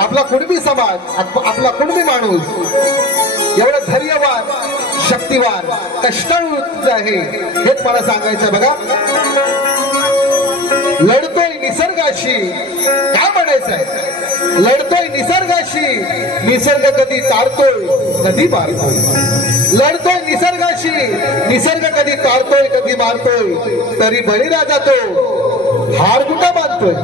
आपला कुणबी समाज, आपला कुणबी माणूस एवढं धैर्यवान, शक्तिवान, कष्टाळू आहे हेच मला सांगायचं बघा. लढतोय निसर्गाशी, काय म्हणायचंय? लढतोय निसर्गाशी, निसर्ग कधी तारतोय कधी मारतोय. लढतोय निसर्गाशी, निसर्ग कधी तारतोय कधी मारतोय, तरी बळीराजा तो हार कुठं मानतोय.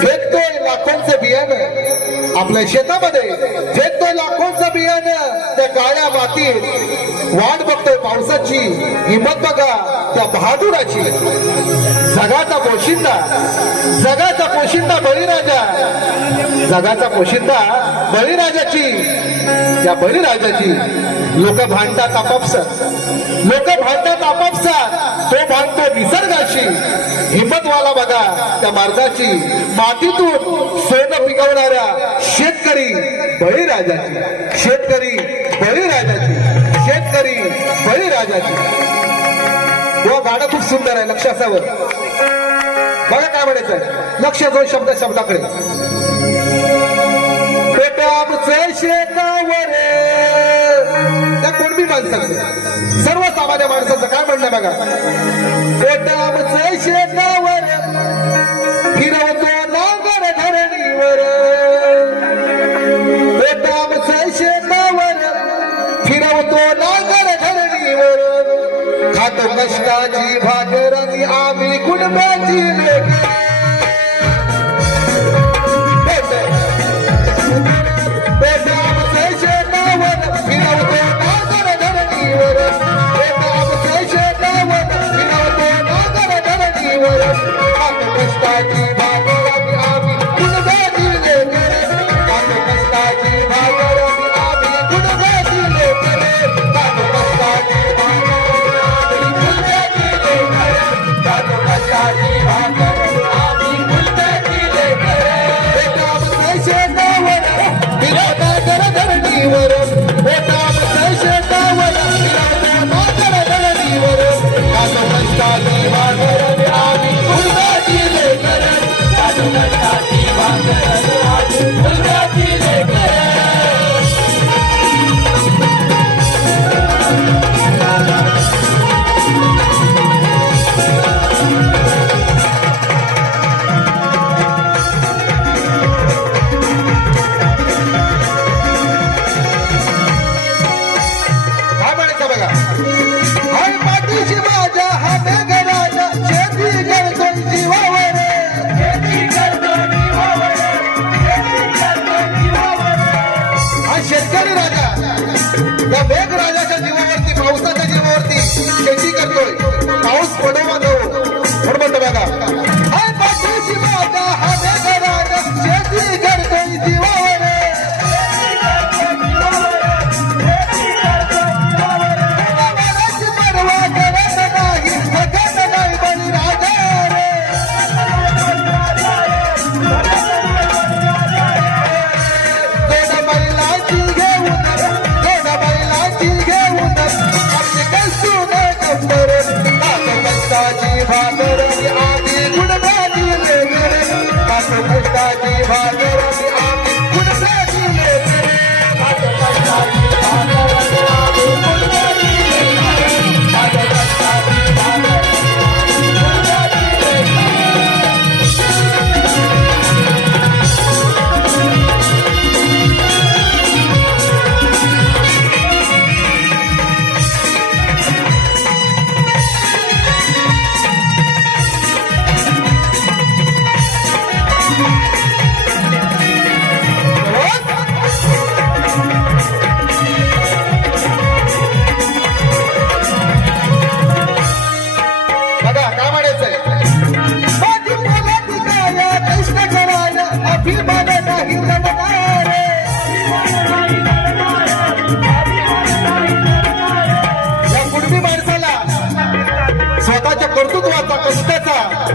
फेकतोय लाखोंचं बियाणं आपल्या शेतामध्ये, फेकतोय लाखोंचं बियाणं त्या काळ्या मातीत, वाट बघतोय पावसाची, हिंमत बघा त्या बहादुराची. जगाचा पोशिंदा, जगाचा पोशिंदा बळीराजा, जगाचा पोशिंदा बळीराजाची. त्या बळीराजाची लोक भांडतात आपापसात, लोक भांडतात आपापसात. तो भांडतो निसर्गाशी. हिंमतवाला बघा त्या मार्गाची, मातीतून सोनं पिकवणाऱ्या शेतकरी बळीराजाची, शेतकरी बळीराजाची, शेतकरी बळीराजाची. हो गाणं खूप सुंदर आहे, लक्ष असावं. बघा काय म्हणायचं, लक्ष जो शब्द शब्दाकडे. आमचं शेतावर, त्या कुणबी माणसाचं, सर्वसामान्य माणसाचं काय म्हणणं बघा. आमचं शेतावर फिरवतो नांगर धरणीवर, आमचं शेतावर फिरवतो नांगर धरणीवर. खातो कष्टाची भाकर आणि आम्ही कुणब्याची लेकरं.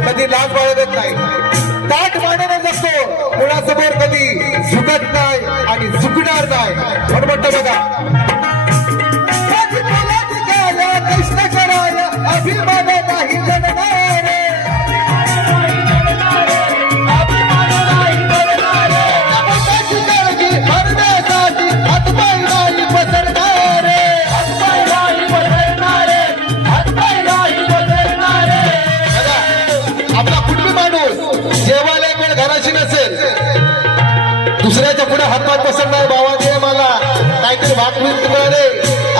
कधी लाज बाळगत नाही, ताट मांडणे नसतो, कुणासमोर कधी झुकत नाही आणि झुकणार नाही. म्हणून म्हणतो बघा, कृष्ण कराया अभिमान नाही जगणार, अभिमान नाही जेवायला एक वेळ घराशी नसेल, दुसऱ्याच्या पुढे हातपात पसंत नाही, बाबा दे मला काहीतरी भात मिळत मिळाले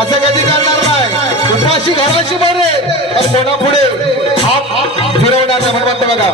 असं कधी करणार नाही. उपाशी घराशी बरे पण कोणापुढे हात फिरवणार नाही म्हणून म्हणतो बघा.